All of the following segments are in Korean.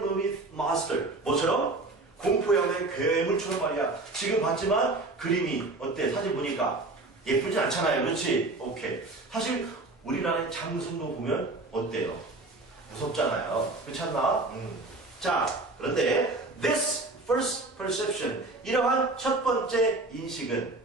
movie master. 뭐처럼? 공포영화의 괴물처럼 말이야. 지금 봤지만 그림이 어때? 사진 보니까 예쁘진 않잖아요. 그렇지? 오케이. 사실 우리나라의 장승도 보면 어때요? 무섭잖아요. 그렇지 않나? 음. 자, 그런데 this first perception 이러한 첫 번째 인식은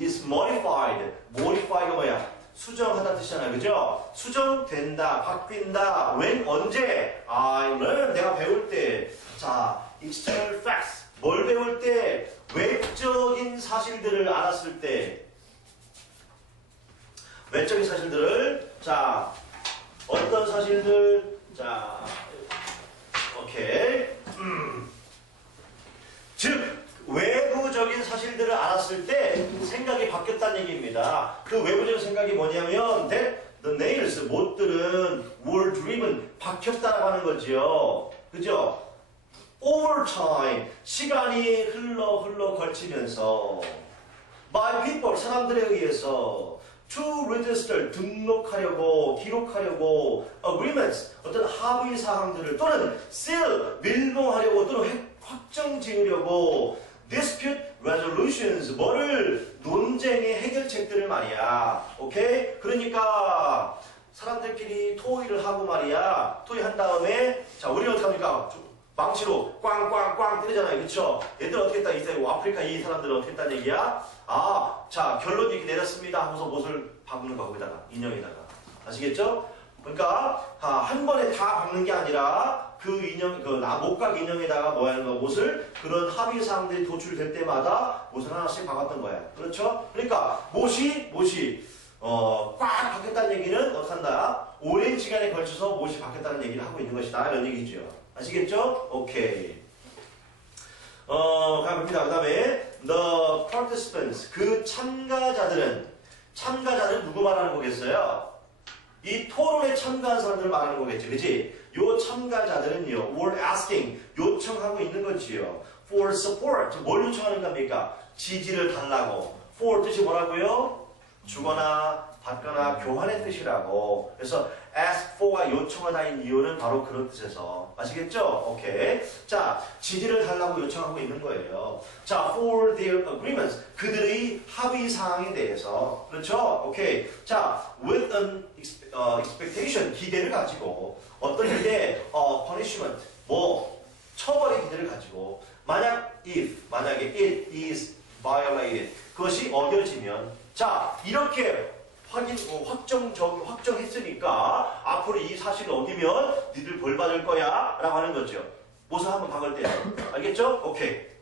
is modified. modify가 뭐야? 수정하다 뜻이잖아요. 그죠? 수정된다, 바뀐다. when, 언제? I learn. 내가 배울 때. 자, external facts. 뭘 배울 때? 외적인 사실들을 알았을 때. 외적인 사실들을, 자, 어떤 사실들? 자, 오케이. 음. 즉, 외부적인 사실들을 알았을 때 생각이 바뀌었다는 얘기입니다. 그 외부적인 생각이 뭐냐면 that the nails, 못들은 were driven, 박혔다라고 하는 거지요. 그죠? over time, 시간이 흘러 흘러 걸치면서 by people, 사람들에 의해서 to register, 등록하려고, 기록하려고 agreements, 어떤 합의 사항들을 또는 seal, 밀봉하려고 또는 획- 확정 지으려고 dispute resolutions, 뭐를 논쟁의 해결책들을 말이야. 오케이? 그러니까 사람들끼리 토의를 하고 말이야. 토의한 다음에 자, 우리는 어떻게 합니까? 망치로 꽝꽝꽝 때리잖아요. 그쵸? 얘들 어떻게 했다, 이 아프리카 이 사람들은 어떻게 했다는 얘기야? 아, 자, 결론 이렇게 내렸습니다. 하면서 못을 박는 거, 거기다가. 인형에다가. 아시겠죠? 그러니까, 아, 한 번에 다 박는 게 아니라, 그 인형, 그, 나, 목각 인형에다가 뭐 하는 거, 못을, 그런 합의 사항들이 도출될 때마다 못을 하나씩 박았던 거야. 그렇죠? 그러니까, 못이, 못이, 어, 꽉 박혔다는 얘기는 어떡한다? 오랜 시간에 걸쳐서 못이 박혔다는 얘기를 하고 있는 것이다. 이런 얘기죠. 아시겠죠? 오케이. 어, 가봅니다. 그 다음에, the participants. 그 참가자들은, 참가자들은 누구 말하는 거겠어요? 이 토론에 참가한 사람들을 말하는 거겠죠. 그지? 요 참가자들은요, were asking, 요청하고 있는 거지요. for support. 뭘 요청하는 겁니까? 지지를 달라고. for 뜻이 뭐라고요? 주거나 받거나 교환의 뜻이라고. 그래서 ask for가 요청하다인 이유는 바로 그런 뜻에서. 아시겠죠? 오케이. 자, 지지를 달라고 요청하고 있는 거예요. 자, for their agreements. 그들의 합의 사항에 대해서. 그렇죠? 오케이. 자, with an 어, expectation. 기대를 가지고. 어떤 기대? 어, punishment. 뭐, 처벌의 기대를 가지고. 만약 if, 만약에 it is violated. 그것이 어겨지면. 자, 이렇게 확인, 어, 확정적, 확정했으니까 앞으로 이 사실을 어기면 니들 벌 받을 거야 라고 하는 거죠. 무슨 한번 박을 때. 알겠죠? 오케이.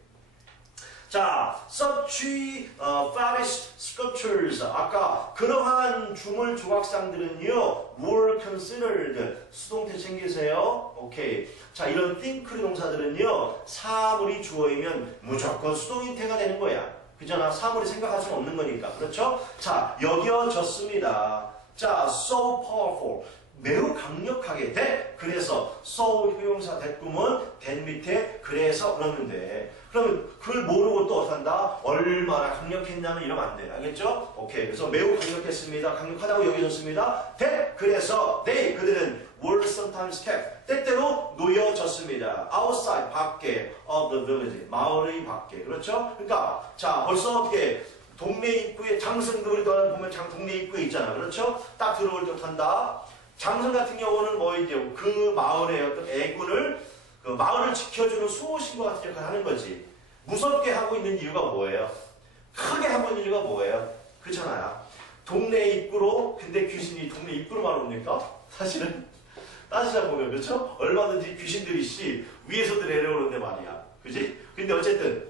자, such 어, fetish sculptures. 아까 그러한 주물 조각상들은요, were considered. 수동태 챙기세요. 오케이. 자, 이런 think 동사들은요, 사물이 주어이면 무조건 수동인태가 되는 거야. 그잖아. 사물이 생각할 수는 없는 거니까. 그렇죠? 자, 여겨졌습니다. 자, so powerful. 매우 강력하게 돼. 그래서 so 효용사 대꾸문 된 밑에 그래서 그러는데 그러면 그걸 모르고 또 어떻한다? 얼마나 강력했냐면 이러면 안 돼. 알겠죠? 오케이. 그래서 매우 강력했습니다. 강력하다고 여겨졌습니다. 돼. 그래서 they 그들은 were sometimes kept 때때로 놓여졌습니다. outside 밖에 of the village 마을의 밖에 그렇죠? 그러니까 자 벌써 어떻게 동네 입구에 장승들이 보면 장 동네 입구에 있잖아. 그렇죠? 딱 들어올 듯 한다. 장승 같은 경우는 뭐 이제 그 마을의 어떤 애군을 그 마을을 지켜주는 수호신과 같은 역할을 하는 거지. 무섭게 하고 있는 이유가 뭐예요? 크게 하고 있는 이유가 뭐예요? 그렇잖아요. 동네 입구로 근데 귀신이 동네 입구로만 옵니까? 사실은 따지자 보면 그렇죠? 얼마든지 귀신들이 씨 위에서도 내려오는데 말이야. 그지? 근데 어쨌든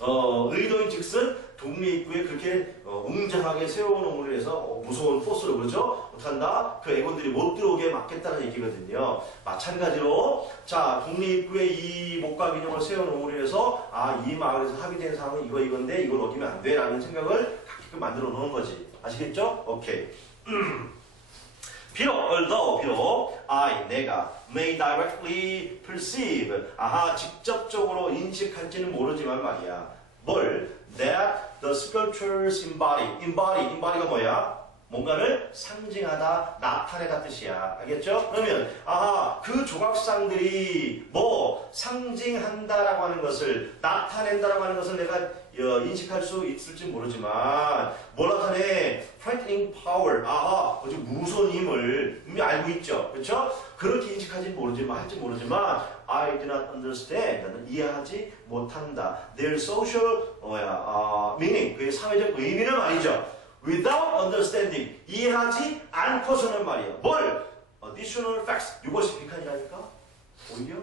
어, 의도인 즉슨 동네 입구에 그렇게 어, 웅장하게 세워놓음으로 해서 어, 무서운 포스로 그러죠? 못한다? 그 애군들이 못 들어오게 막겠다는 얘기거든요. 마찬가지로 자 동네 입구에 이 목각 인형을 세워놓음으로 해서 아 이 마을에서 합의된 사항은 이거 이건데 이걸 어기면 안 돼라는 생각을 갖게끔 만들어 놓은 거지. 아시겠죠? 오케이. 비록, although, 비록, I, 내가, may directly perceive, 아하, 직접적으로 인식할지는 모르지만 말이야. 뭘? That the sculptures embody, embody, embody가 뭐야? 뭔가를 상징하다, 나타내다 뜻이야. 알겠죠? 그러면 아하 그 조각상들이 뭐 상징한다라고 하는 것을 나타낸다라고 하는 것을 내가 어, 인식할 수 있을지 모르지만 뭘 나타내? frightening power. 아하 아주 무서운 힘을 이미 알고 있죠. 그렇죠? 그렇게 인식하지 모르지만 할지 모르지만 I do not understand. 나는 이해하지 못한다. Their social 뭐야 어, meaning 그의 사회적 의미는 말이죠. Without understanding 이해하지 않고서는 말이야. 뭘? Additional facts 이것이 비칸이라니까. 오히려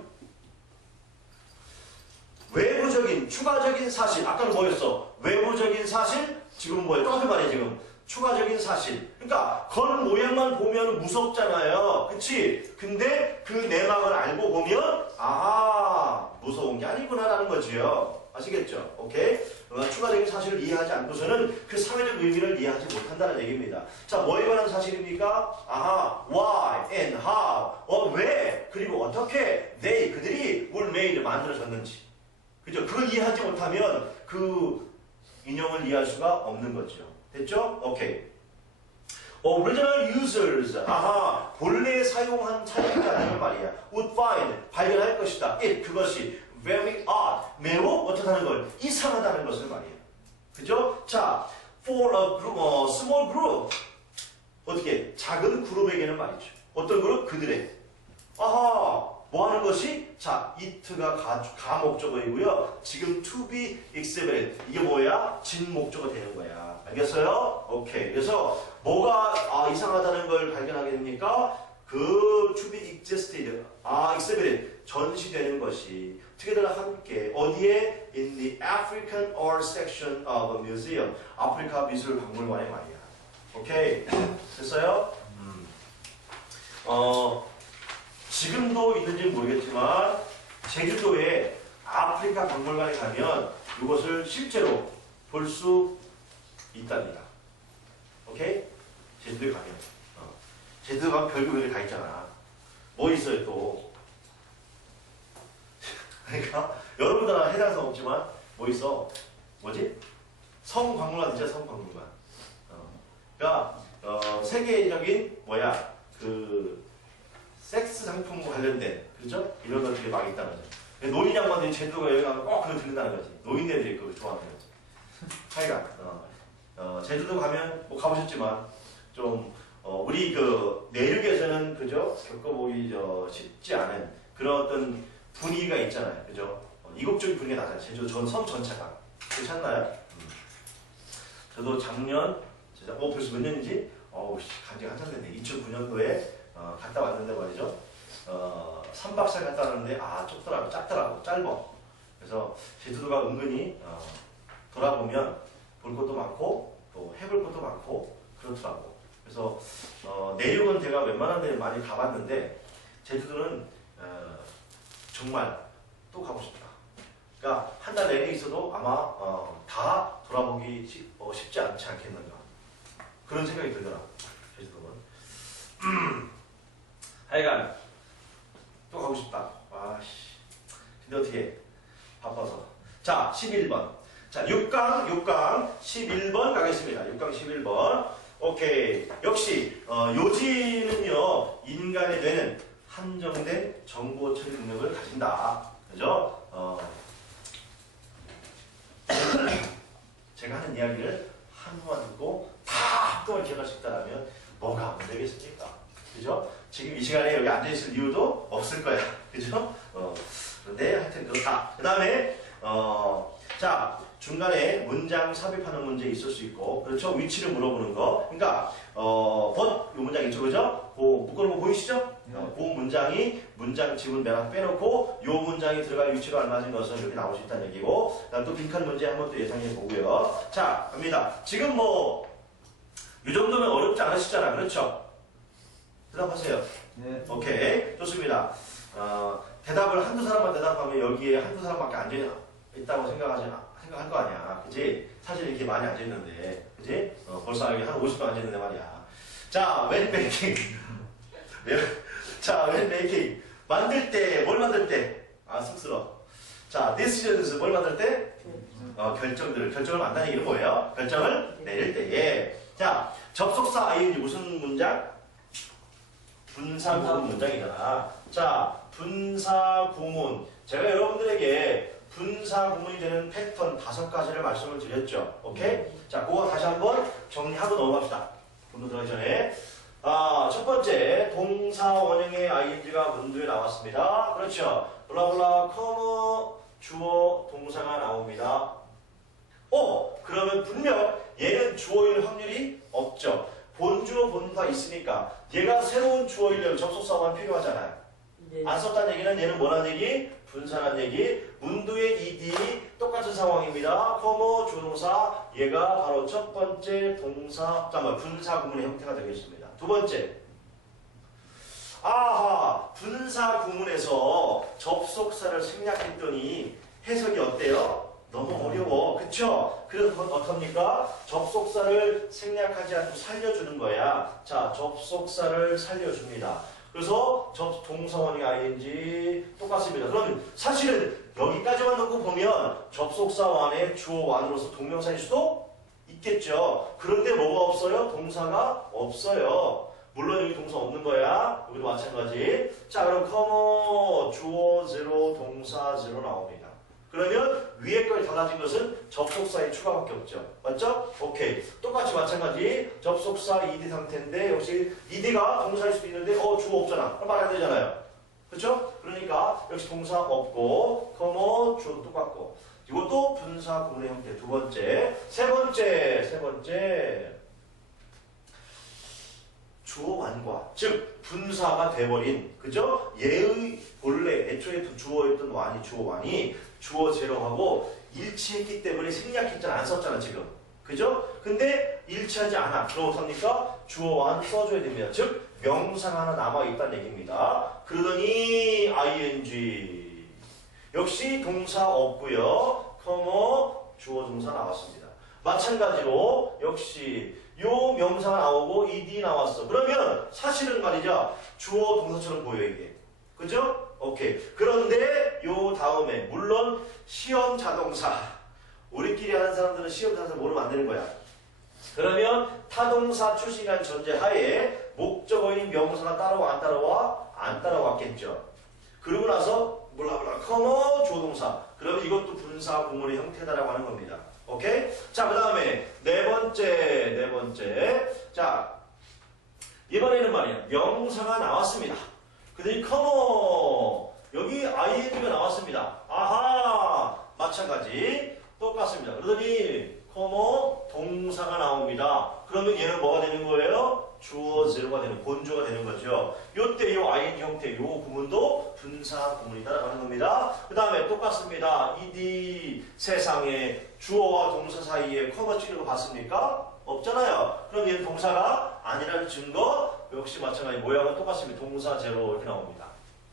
외부 적인 추가적인 사실 아까는 뭐였어? 외부적인 사실 지금 뭐야? 똑같은 말이야 지금. 추가적인 사실. 그러니까 겉 모양만 보면 무섭잖아요. 그치? 근데 그 내막을 알고 보면 아 무서운 게 아니구나 라는 거지요. 아시겠죠? 오케이? 어, 추가적인 사실을 이해하지 않고서는 그 사회적 의미를 이해하지 못한다는 얘기입니다. 자, 뭐에 관한 사실입니까? 아하, why and how, 어, 왜, 그리고 어떻게 they, 그들이 were made, 만들어졌는지. 그죠? 그걸 이해하지 못하면 그 인형을 이해할 수가 없는 거죠. 됐죠? 오케이. Original users, 아하, 본래 사용한 사용자라는 말이야. would find, 발견할 것이다. it, 그것이 very odd, 매우 어떻다는 걸, 이상하다는 것을 말이야. 그죠? 자, for a group, 어, small group. 어떻게? 작은 그룹에게는 말이죠. 어떤 그룹? 그들의. 아하, 뭐 하는 것이? 자, it가 가, 가 목적어이고요. 지금 to be exhibited. 이게 뭐야? 진 목적어 되는 거야. 알겠어요? 오케이. 그래서 뭐가 아, 이상하다는 걸 발견하게 됩니까? 그 to be existed, 아, exhibited, 전시되는 것이 together 함께 어디에? in the African art section of a museum. 아프리카 미술 박물관에 말이야. 오케이. 됐어요? 음. 어, 지금도 있는지 모르겠지만 제주도에 아프리카 박물관에 가면 이것을 실제로 볼 수 있답니다. 오케이? 제주도에 가면. 어. 제주도 가면 별거 별게 다 있잖아. 뭐 있어요 또? 그러니까 여러분들 해당 성 없지만 뭐 있어? 뭐지? 성박물관 있죠 성박물관. 어. 그러니까 어, 세계적인 뭐야 그 섹스 상품 관련된 그죠? 이런 것들이 막 있다는 거죠. 노인 양반들이 제주도가 여기 가면 꼭 그거 듣는다는 거지. 노인네들이 그걸 좋아하는 거지. 하여간 어, 어, 제주도 가면 뭐 가보셨지만 좀 어, 우리 그 내륙에서는 그죠 겪어보기 저 쉽지 않은 그런 어떤 분위기가 있잖아요, 그죠? 어, 이국적인 분위기가 나잖아요. 제주도 전 섬 전체가 괜찮나요? 음. 저도 작년 진짜 어 벌써 몇 년인지 어우 씨 간지 한참 됐네. 2009년도에 어, 갔다 왔는데 말이죠. 어, 3박 4일 갔다 왔는데 아 좁더라고 작더라고 짧어. 그래서 제주도가 은근히 어, 돌아보면 볼 것도 많고 또 해볼 것도 많고 그렇더라고. 그래서 어, 내륙은 제가 웬만한 데 많이 가봤는데 제주도는 어, 정말 또 가고 싶다. 그러니까 한 달 내내 있어도 아마 어, 다 돌아보기 쉽, 어, 쉽지 않지 않겠는가 그런 생각이 들더라. 제주도는. 하여간 또 가고 싶다. 와씨. 근데 어떻게 바빠서. 자 11번. 자 6강 6강 11번 가겠습니다. 6강 11번. 오케이. 역시 어, 요지는요 인간의 뇌는 한정된 정보 처리 능력을 가진다. 그죠? 어, 제가 하는 이야기를 한 번만 듣고 다 합동을 기억할 수 있다면 뭐가 안 되겠습니까? 그죠? 지금 이 시간에 여기 앉아있을 이유도 없을 거야. 그죠? 어, 그런데 하여튼 그렇다. 그 다음에, 어, 자, 중간에 문장 삽입하는 문제 있을 수 있고, 그렇죠? 위치를 물어보는 거. 그러니까, 어, but, 이 문장 있죠, 그죠? 그, 묶어놓은 거 보이시죠? 어, 그 문장이 문장 지문 맨 빼놓고, 요 문장이 들어갈 위치가 안 맞은 것은 이렇게 나올 수 있다는 얘기고, 그 다음 또 빈칸 문제 한번 또 예상해 보고요. 자, 갑니다. 지금 뭐, 이 정도면 어렵지 않으시잖아. 그렇죠? 대답하세요. 네. 오케이. 좋습니다. 어, 대답을 한두 사람만 대답하면 여기에 한두 사람밖에 앉아 있다고 생각하지, 생각할 거 아니야. 그지? 사실 이렇게 많이 앉아있는데. 그지? 어, 벌써 여기 한 50명 앉아있는데 말이야. 자, 웬 메이킹. 네. 자, 웬 메이킹. 만들 때, 뭘 만들 때? 아, 쑥스러워. 자, decisions 뭘 만들 때? 어, 결정들을, 결정을 만다는 얘기는 뭐예요? 결정을 내릴 때에. 자, 접속사 ing 무슨 문장? 분사 구문 문장이잖아. 자, 분사 구문. 제가 여러분들에게 분사 구문이 되는 패턴 다섯 가지를 말씀을 드렸죠. 오케이? 자, 그거 다시 한번 정리하고 넘어갑시다. 본론 들어가기 전에. 아, 첫 번째, 동사 원형의 ing가 문두에 나왔습니다. 그렇죠. 블라블라, 커머, 주어, 동사가 나옵니다. 어, 그러면 분명 얘는 주어일 확률이 없죠. 본주어, 본파 있으니까 얘가 새로운 주어이려면 접속사만 필요하잖아요. 네. 안 썼다는 얘기는 얘는 뭐라는 얘기? 분사란 얘기. 문두의 ed 똑같은 상황입니다. 커머 조동사 얘가 바로 첫 번째 동사 잠깐만 분사 구문의 형태가 되겠습니다. 두 번째 아하 분사 구문에서 접속사를 생략했더니 해석이 어때요? 너무 어려워. 그쵸? 그래서 그건 어떻습니까? 접속사를 생략하지 않고 살려주는 거야. 자, 접속사를 살려줍니다. 그래서 접 동사원이 ing 똑같습니다. 그러면 사실은 여기까지만 놓고 보면 접속사 완에 주어 완으로서 동명사일 수도 있겠죠. 그런데 뭐가 없어요? 동사가 없어요. 물론 여기 동사 없는 거야. 여기도 마찬가지. 자, 그럼 커머 주어 제로 동사 제로 나옵니다. 그러면 위에 거에 달라진 것은 접속사의 추가밖에 없죠. 맞죠? 오케이. 똑같이 마찬가지. 접속사 ed 상태인데 역시 ed가 동사일 수도 있는데 어 주어 없잖아. 그럼 말안 되잖아요. 그렇죠? 그러니까 역시 동사 없고 커머 주어 똑같고 이것도 분사 구문의 형태 두 번째. 세 번째. 세 번째. 주어 완과 즉 분사가 돼버린 그죠? 얘의 본래 애초에 주어였던 완이 주어 완이 주어 제로하고 일치했기 때문에 생략했잖아 안 썼잖아 지금 그죠? 근데 일치하지 않아 그럼 어떡합니까? 주어 완 써줘야 됩니다 즉 명상 하나 남아있다는 얘기입니다 그러더니 ing 역시 동사 없고요 커머 주어 동사 나왔습니다 마찬가지로 역시 요 명사가 나오고 ed 나왔어. 그러면 사실은 말이죠. 주어 동사처럼 보여 이게. 그죠? 오케이. 그런데 요 다음에 물론 시험 자동사 우리끼리 하는 사람들은 시험 자동사 모르면 안 되는 거야. 그러면 타동사 출신이라는 전제하에 목적어인 명사가 따라와 안 따라와? 안 따라왔겠죠. 그러고 나서 몰라몰라 커머 조동사 그러면 이것도 분사 구문의 형태다라고 하는 겁니다. 오케이? 자, 그 다음에 네 번째, 네 번째. 자, 이번에는 말이야. 명사가 나왔습니다. 그들이 커머. 여기 ing가 나왔습니다. 아하! 마찬가지. 똑같습니다. 그러더니 커머 동사가 나옵니다. 그러면 얘는 뭐가 되는 거예요? 주어 제로가 되는 본주가 되는 거죠. 요때 요 ing 형태 요 구문도 분사 구문이다라고 하는 겁니다. 그 다음에 똑같습니다. ed 세상에 주어와 동사 사이에 커머 찍는 거 봤습니까? 없잖아요. 그럼 얘는 동사가 아니라는 증거 역시 마찬가지 모양은 똑같습니다. 동사 제로 이렇게 나옵니다.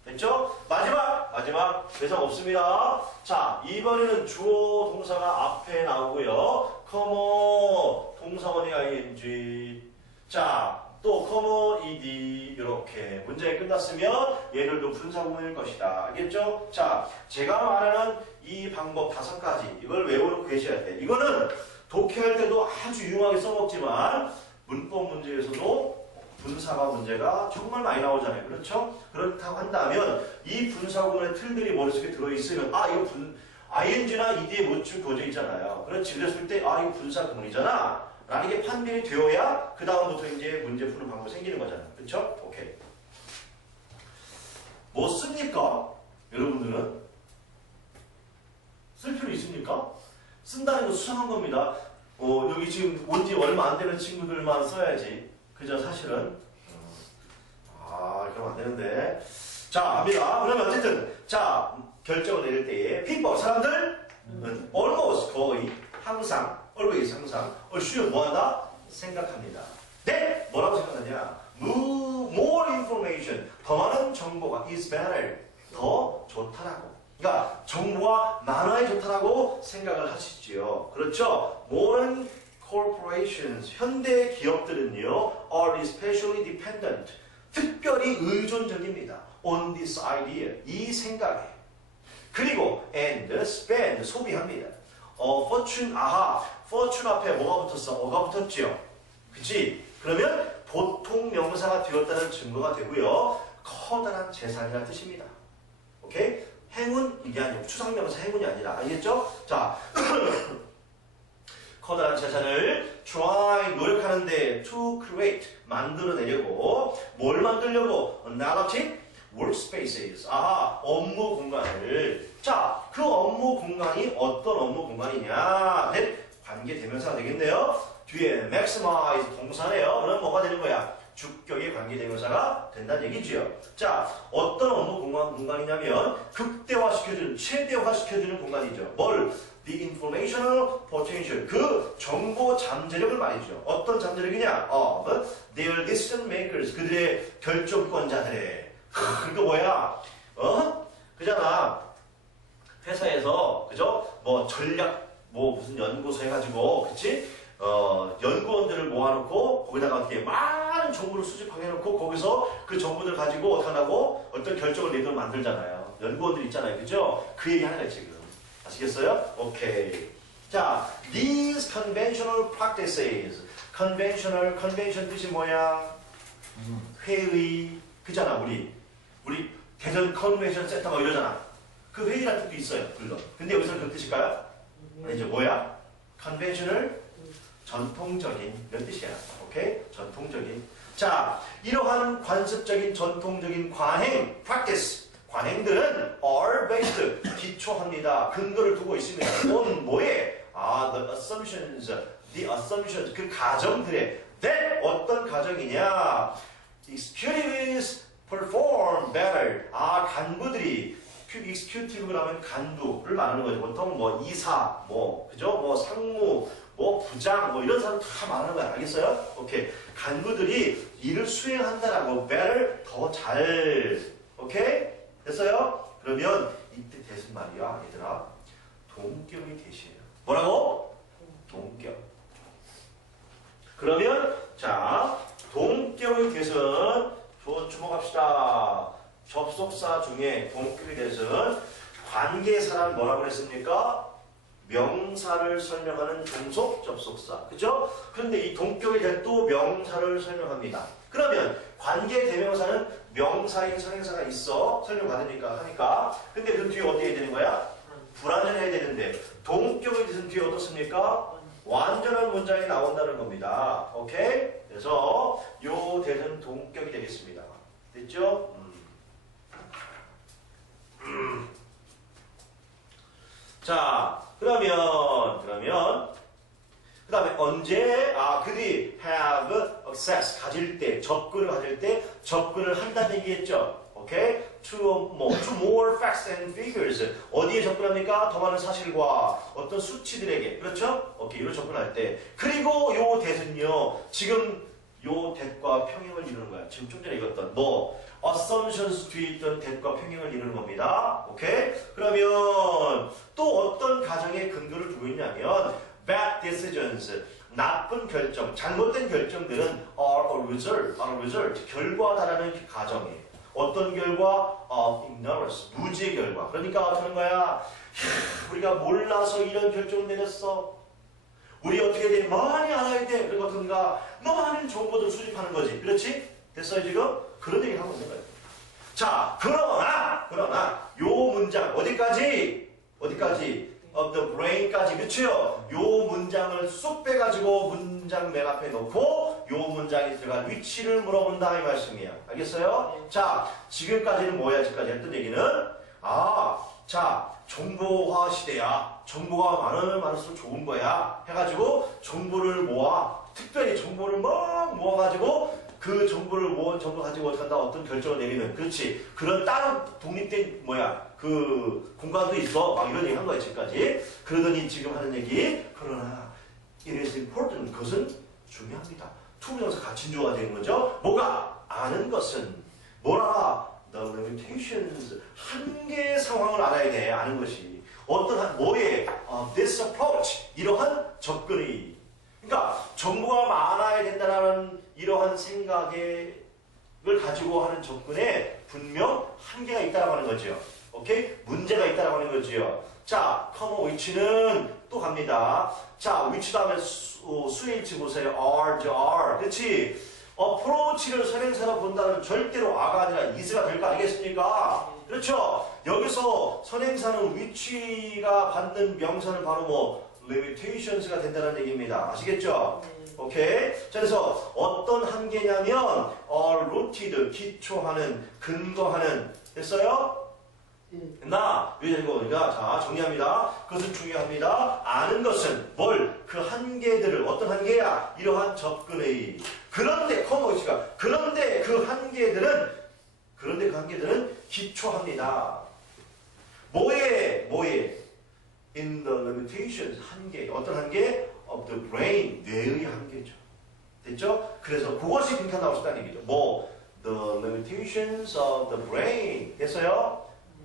됐죠? 마지막 마지막 대상 없습니다. 자 이번에는 주어 동사가 앞에 나오고요. 커머 동사원이 ing 자, 또 커머 ed 이렇게 문장이 끝났으면 얘들도 분사 구문일 것이다. 알겠죠? 자, 제가 말하는 이 방법 다섯 가지 이걸 외워놓고 계셔야 돼. 이거는 독해할 때도 아주 유용하게 써먹지만 문법 문제에서도 분사가 문제가 정말 많이 나오잖아요. 그렇죠? 그렇다고 한다면 이 분사 구문의 틀들이 머릿속에 들어있으면 아 이거 분 ing나 ed의 못줄 고져 있잖아요. 그렇지. 그랬을 때 아 이거 분사 구문이잖아. 라는 게 판별이 되어야 그 다음부터 이제 문제 푸는 방법이 생기는 거잖아요. 그쵸? 오케이. 뭐 씁니까? 여러분들은? 쓸 필요 있습니까? 쓴다는 거 수상한 겁니다. 어, 여기 지금 온 지 얼마 안 되는 친구들만 써야지. 그죠? 사실은. 아, 그럼 안 되는데. 자, 갑니다. 그러면 어쨌든, 자, 결정을 내릴 때에, people, 사람들, 은 almost, 거의, 항상, always, 항상, 어, 쉬어 뭐한다? 생각합니다. 네? 뭐라고 생각하냐? More information. 더 많은 정보가 is better. 더 좋다라고. 그러니까 정보가 많아야 좋다라고 생각을 하시지요. 그렇죠? Modern corporations, 현대 기업들은요, are especially dependent. 특별히 의존적입니다. on this idea. 이 생각에. 그리고 and spend 소비합니다. 어, fortune 아하 fortune 앞에 뭐가 붙었어? 어가 붙었지요. 그치? 그러면 보통 명사가 되었다는 증거가 되고요. 커다란 재산이라는 뜻입니다. 오케이? 행운 이게 아니고 추상명사 행운이 아니라 알겠죠? 자 커다란 재산을 try 노력하는데 to create 만들어내려고 뭘 만들려고 workspaces 아하 업무 공간을. 자 그 업무 공간이 어떤 업무 공간이냐? 네 관계 대명사가 되겠네요. 뒤에 maximize 동사네요. 그럼 뭐가 되는 거야? 주격의 관계 대명사가 된다는 얘기지요. 자 어떤 업무 공간, 공간이냐면 극대화시켜주는 최대화시켜주는 공간이죠. 뭘? The informational potential. 그 정보 잠재력을 말이죠. 어떤 잠재력이냐? of their decision makers. 그들의 결정권자들의 그거 뭐야? 어? 그잖아. 회사에서 그죠? 뭐 전략 뭐 무슨 연구소 해가지고 그치? 어, 연구원들을 모아놓고 거기다가 이렇게 많은 정보를 수집하게 해놓고 거기서 그 정보들 가지고 어떻게 하고 어떤 결정을 내도록 만들잖아요. 연구원들 있잖아요. 그죠? 그 얘기 하는 거예요 지금. 아시겠어요? 오케이. 자, these conventional practices. conventional, convention 뜻이 뭐야? 회의. 그잖아, 우리. 우리 대전 컨벤션 센터 막 이러잖아. 그 회의라는 뜻도 있어요, 물론. 근데 여기서 그 뜻일까요? 이제 뭐야? conventional, 전통적인 이런 뜻이야. 오케이? 전통적인. 자, 이러한 관습적인 전통적인 관행, practice. 관행들은 are based 기초합니다. 근거를 두고 있습니다. 온 뭐에? 아, the assumptions, the assumptions 그 가정들의 that 어떤 가정이냐? executives perform better. 아, 간부들이 executive를 하면 간부를 말하는 거죠. 보통 뭐 이사, 뭐 그죠? 뭐 상무, 뭐 부장, 뭐 이런 사람 다 말하는 거야. 알겠어요? 오케이. 간부들이 일을 수행한다라고 better 더 잘. 오케이? 됐어요? 그러면 이때 대신 말이야, 얘들아. 동격의 대시예요. 뭐라고? 동격. 그러면 자, 동격의 대선 좋은 주목합시다. 접속사 중에 동격의 대선 관계사란 뭐라고 했습니까? 명사를 설명하는 종속 접속사. 그죠? 그런데 이 동격의 대도 명사를 설명합니다. 그러면 관계 대명사는 명사인 선행사가 있어 설명받으니까 하니까 근데 그 뒤에 어떻게 해야 되는 거야? 불완전해야 되는데 동격의 뜻은 뒤에 어떻습니까? 완전한 문장이 나온다는 겁니다. 오케이? 그래서 요 대는 동격이 되겠습니다. 됐죠? 음. 음. 자, 그러면 그러면 그 다음에 언제 아 그들이 have access 가질 때 접근을 가질 때 접근을 한다는 얘기겠죠. 오케이? To, 뭐, to more facts and figures. 어디에 접근합니까? 더 많은 사실과 어떤 수치들에게. 그렇죠? 오케이. 이로 접근할 때. 그리고 요 대는요, 지금 요 대과 평행을 이루는 거야. 지금 좀 전에 읽었던 뭐, assumptions 뒤에 있던 대과 평행을 이루는 겁니다. 오케이? 그러면 또 어떤 가정에 근거를 두고 있냐면, bad decisions. 나쁜 결정, 잘못된 결정들은 are a result, are a result, 결과다라는 가정이에요. 어떤 결과? of ignorance, 무지의 결과. 그러니까 하는 거야? 캬, 우리가 몰라서 이런 결정을 내렸어. 우리 어떻게 돼? 많이 알아야 돼. 그리고 어떤가? 많은 정보들 수집하는 거지. 그렇지? 됐어요, 지금? 그런 얘기 하고 있는 거예요. 자, 그러나, 그러나, 요 문장, 어디까지? 어디까지? of the brain까지, 그치요? 요 문장을 쏙 빼가지고 문장 맨 앞에 놓고 요 문장이 들어간 위치를 물어본다 이 말씀이에요. 알겠어요? 자, 지금까지는 뭐야? 지금까지 했던 얘기는 아, 자, 정보화 시대야. 정보가 많으면 많을수록 좋은 거야. 해가지고 정보를 모아, 특별히 정보를 막 모아가지고 그 정보를 모은 정보 가지고 어떻게 한다 어떤 결정을 내리는 그렇지 그런 다른 독립된 뭐야 그 공간도 있어 막 이런 얘기 한 거야 지금까지 그러더니 지금 하는 얘기 그러나 is important 그것은 중요합니다 투명사 가친조가 되는 거죠? 뭐가? 아는 것은 뭐라? The limitations. 한계의 상황을 알아야 돼. 아는 것이. 어떠한 뭐에? 어, this approach. 이러한 접근이 그러니까 정보가 많아야 된다는 이러한 생각을 가지고 하는 접근에 분명 한계가 있다고 하는 거죠. 오케이? 문제가 있다라고 하는 거지요. 자, 커머 위치는 또 갑니다. 자, 위치 다음에 수, 어, 보세요. R, R. 그렇지? 어프로치를 선행사로 본다는 절대로 아가 아니라 이스가 될 거 아니겠습니까? 그렇죠? 여기서 선행사는 위치가 받는 명사는 바로 뭐 limitations가 된다는 얘기입니다. 아시겠죠? 오케이. 자, 그래서 어떤 한계냐면 어, rooted 기초하는 근거하는 됐어요? 나왜 이거 보니까 자 정리합니다. 그것은 중요합니다. 아는 것은 뭘 그 한계들을 어떤 한계야 이러한 접근의 그런데 커머치가 그런데 그 한계들은 그런데 그 한계들은 기초합니다. 뭐에 뭐에 in the limitations 한계 어떤 한계 of the brain 뇌의 한계죠. 됐죠? 그래서 그것이 빈칸 나올 수 있다는 얘기죠. 뭐 the limitations of the brain 됐어요?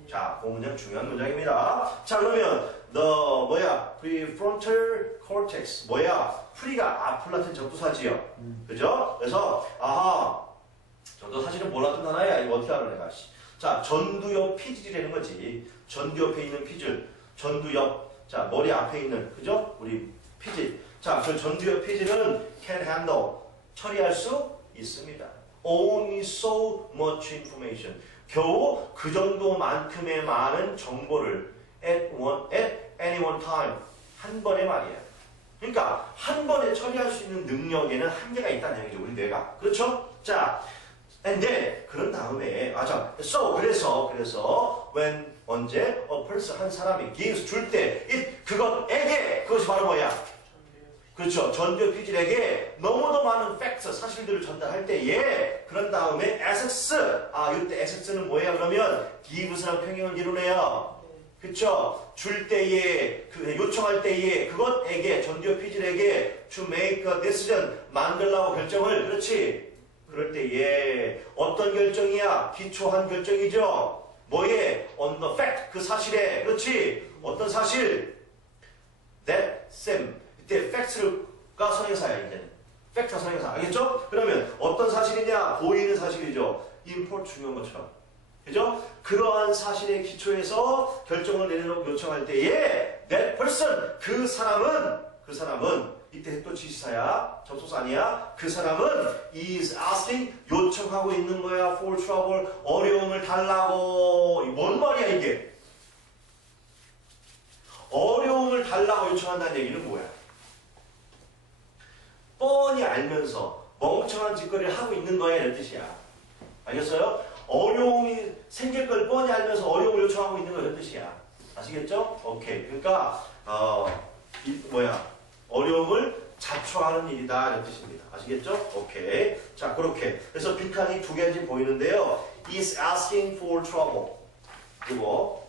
자, 그 문장 중요한 문장입니다. 자, 그러면 the 뭐야 prefrontal cortex 뭐야 프리가 아플라틴 접두사지요. 그죠? 그래서 아하 저도 사실은 몰랐던 단어야 이거 어떻게 알아 내가 씨. 자, 전두엽 피질이라는 거지. 전두 옆에 있는 피질, 전두 옆. 자, 머리 앞에 있는 그죠? 우리 피질. 자, 그 전두엽 피질은 can handle 처리할 수 있습니다. Only so much information. 겨우 그 정도만큼의 많은 정보를 at one at any one time 한 번에 말이야. 그러니까 한 번에 처리할 수 있는 능력에는 한계가 있다는 얘기죠. 우리 뇌가 그렇죠? 자, and then 그런 다음에 아자 so 그래서 그래서 when 언제 a person 한 사람이 gives 줄때 it 그것에게 그것이 바로 뭐야? 그렇죠. 전두 피질에게 너무도 많은 팩트, 사실들을 전달할 때에 그런 다음에 assets, 아 이때 assets는 뭐예요? 그러면 gives랑 평행을 이루네요. 그렇죠. 줄 때에 그 요청할 때에 그것에게 전두 피질에게 to make a decision 만들라고 결정을 그렇지. 그럴 때에 어떤 결정이야? 기초한 결정이죠. 뭐에? on the fact 그 사실에 그렇지. 어떤 사실? that 쌤 이때 facts가 선행사야 이제는. 팩트가 선행사. 알겠죠? 그러면 어떤 사실이냐? 보이는 사실이죠. import 중요한 것처럼. 그죠? 그러한 사실의 기초에서 결정을 내리도록 요청할 때에 that person 그 사람은 그 사람은 이때 또 지시사야 접속사 아니야? 그 사람은 is asking 요청하고 있는 거야. for trouble 어려움을 달라고. 뭔 말이야 이게? 어려움을 달라고 요청한다는 얘기는 뭐야? 뻔히 알면서 멍청한 짓거리를 하고 있는 거야 이런 뜻이야. 알겠어요? 어려움이 생길 걸 뻔히 알면서 어려움을 요청하고 있는 거 이런 뜻이야. 아시겠죠? 오케이. 그러니까 어, 이, 뭐야? 어려움을 자초하는 일이다 이런 뜻입니다. 아시겠죠? 오케이. 자 그렇게. 그래서 빈칸이 두 개인지 보이는데요. is asking for trouble. 이거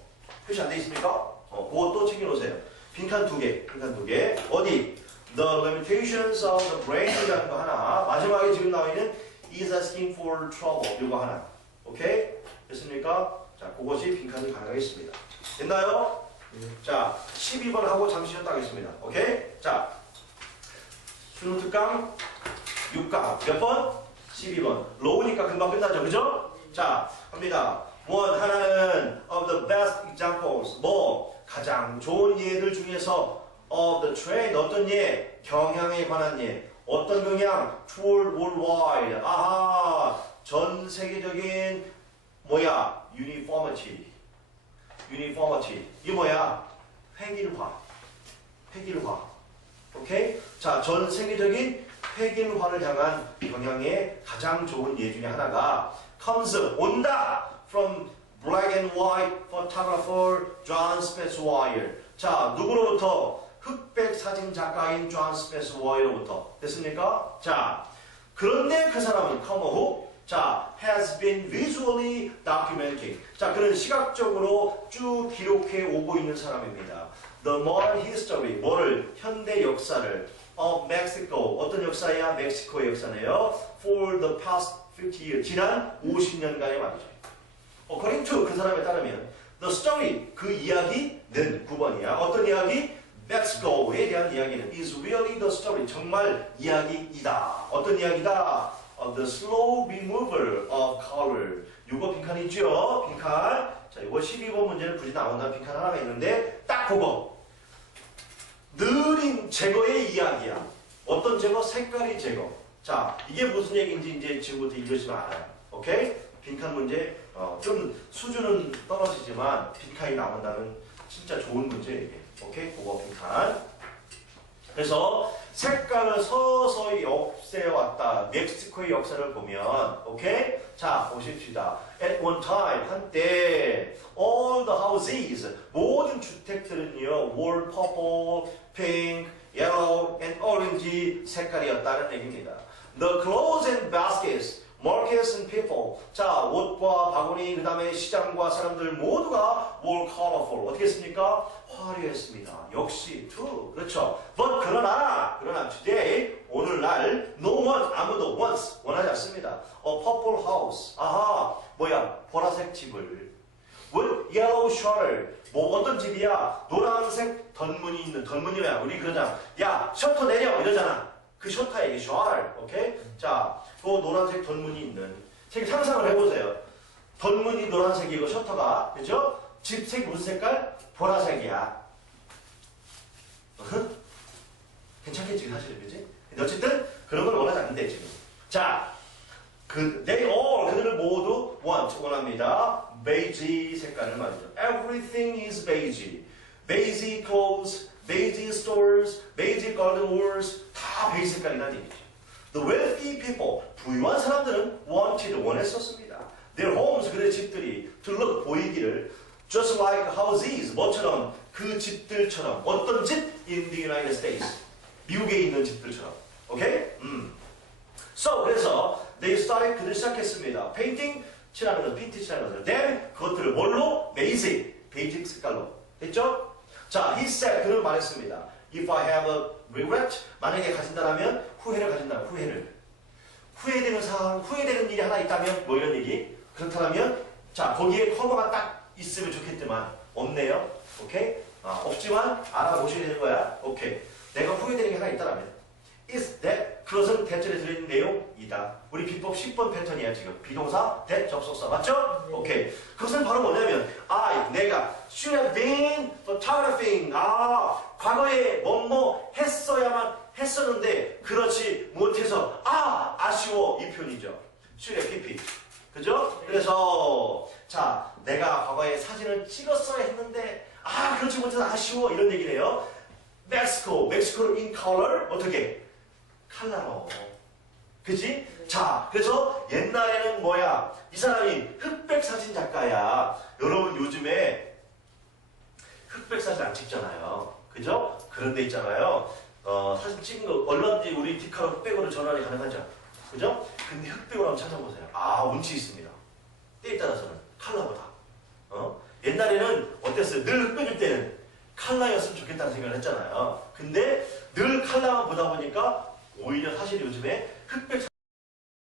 표시 안 돼 있습니까? 어, 그것도 챙겨놓으세요. 빈칸 두 개, 빈칸 두 개. 어디? The limitations of the brain이라는 거 하나. 마지막에 지금 나와 있는 is asking for trouble. 이거 하나. 오케이? 됐습니까? 자, 그것이 빈칸이 가능하겠습니다. 됐나요? 자, 12번 하고 잠시 쉬었다 하겠습니다. 오케이? 자, 수능 특강 6강 몇 번? 12번. 로우니까 금방 끝나죠. 그죠? 자, 갑니다. 원 하나는 of the best examples 뭐 가장 좋은 예들 중에서 of the trend 어떤 예 경향에 관한 예 어떤 경향 toward worldwide 아하 전 세계적인 뭐야 uniformity uniformity 이 뭐야 획일화 획일화 오케이 자전 세계적인 획일화를 향한 경향의 가장 좋은 예 중에 하나가 comes 온다 from black and white photographer John Spacewayer. 자, 누구로부터? 흑백 사진 작가인 존 스페스 워이로부터 됐습니까? 자, 그런데 그 사람은 커머 후 자, has been visually documenting. 자, 그는 시각적으로 쭉 기록해 오고 있는 사람입니다. The modern history, 뭐를? 현대 역사를 of Mexico. 어떤 역사야? 멕시코의 역사네요. For the past 50 years. 지난 50년간의 말이죠. According to 그 사람에 따르면 the story 그 이야기는 9번이야. 어떤 이야기? Mexico에 대한 이야기는 is really the story 정말 이야기이다. 어떤 of the slow removal of color. 요거 빈칸 있죠? 빈칸. 자 자, 이거 12번 문제는 굳이 나온다는 빈칸 하나가 있는데 딱 그거. 느린 제거의 이야기야. 어떤 제거? 색깔이 제거. 자, 이게 무슨 얘기인지 이제 지금부터 읽으시면 알아요. 오케이? 빈칸 문제, 어, 좀 수준은 떨어지지만 빈칸이 나온다는 진짜 좋은 문제예요. 오케이? 그거 빈칸. 그래서 색깔을 서서히 없애왔다. 멕시코의 역사를 보면, 오케이? 자, 보십시다. At one time, 한때, all the houses, 모든 주택들은요, were purple, pink, yellow, and orange 색깔이었다는 얘기입니다. The clothes and baskets, markets and people. 자, 옷과 바구니, 그 다음에 시장과 사람들 모두가 were colorful. 어떻게 했습니까? 화려했습니다. 역시 true. 그렇죠. But 그러나, 그러나 today, 오늘날 no one, 아무도 wants, 원하지 않습니다. A purple house. 아하, 뭐야, 보라색 집을. with yellow shutter. 뭐 어떤 집이야? 노란색 던문이 있는 던문이야. 우리 그러잖아. 야, 셔터 내려 이러잖아. 그 이게 shutter. 오케이? 자, 그 노란색 던문이 있는. 책 상상을 해보세요. 던문이 노란색이고 셔터가 그죠? 집색 무슨 색깔? 보라색이야. 어흥? 괜찮겠지 사실은 그지? 근데 어쨌든 그런 걸 원하지 않는데 지금. 자, 그 they all 그들을 모두 want 원합니다. 베이지 색깔을 말이죠. Everything is beige. beige clothes, beige stores, beige garden walls 다 색깔이라는 얘기죠. The wealthy people 부유한 사람들은 wanted 원했었습니다. Their homes 그들의 집들이 look 보이기를 just like houses 뭐처럼 그 집들처럼 어떤 집 in the United States 미국에 있는 집들처럼 오케이? 음. So 그래서 they started 그들 시작했습니다. painting 칠하는 것, 핀트 칠하는 것을. Then 그것들을 뭘로? 베이지, 베이직 색깔로. 됐죠? 자, he said 그는 말했습니다. If I have a regret, 만약에 가진다면 후회를 가진다면 후회를. 후회되는 상황, 후회되는 일이 하나 있다면 뭐 이런 얘기? 그렇다면 자 거기에 커버가 딱 있으면 좋겠지만 없네요. 오케이? 아, 없지만 알아보셔야 되는 거야. 오케이. 내가 후회되는 게 하나 있다면 is that 그것은 대절에 들어있는 내용이다. 우리 비법 10번 패턴이야 지금. 비동사, that, 접속사 맞죠? 네. 오케이. 그것은 바로 뭐냐면 I, 내가 should have been photographing. 아, 과거에 뭐뭐 했어야만 했었는데 그렇지 못해서 아, 아쉬워 이 표현이죠. have pp. 그죠? 그래서 자, 내가 과거에 사진을 찍었어야 했는데 아, 그렇지 못해서 아쉬워 이런 얘기네요. 멕시코, 멕시코를 in color 어떻게? 칼라로. 그지? 자, 그래서 옛날에는 뭐야? 이 사람이 흑백 사진 작가야. 여러분 요즘에 흑백 사진 안 찍잖아요. 그죠? 그런 데 있잖아요. 어, 사진 찍은 거 얼마든지 우리 디카로 흑백으로 전환이 가능하죠. 그죠? 근데 흑백으로 한번 찾아보세요. 아, 운치 있습니다. 때에 따라서는 칼라보다. 어? 옛날에는 어땠어요? 늘 흑백일 때는 칼라였으면 좋겠다는 생각을 했잖아요. 근데 늘 칼라만 보다 보니까 오히려 사실 요즘에 흑백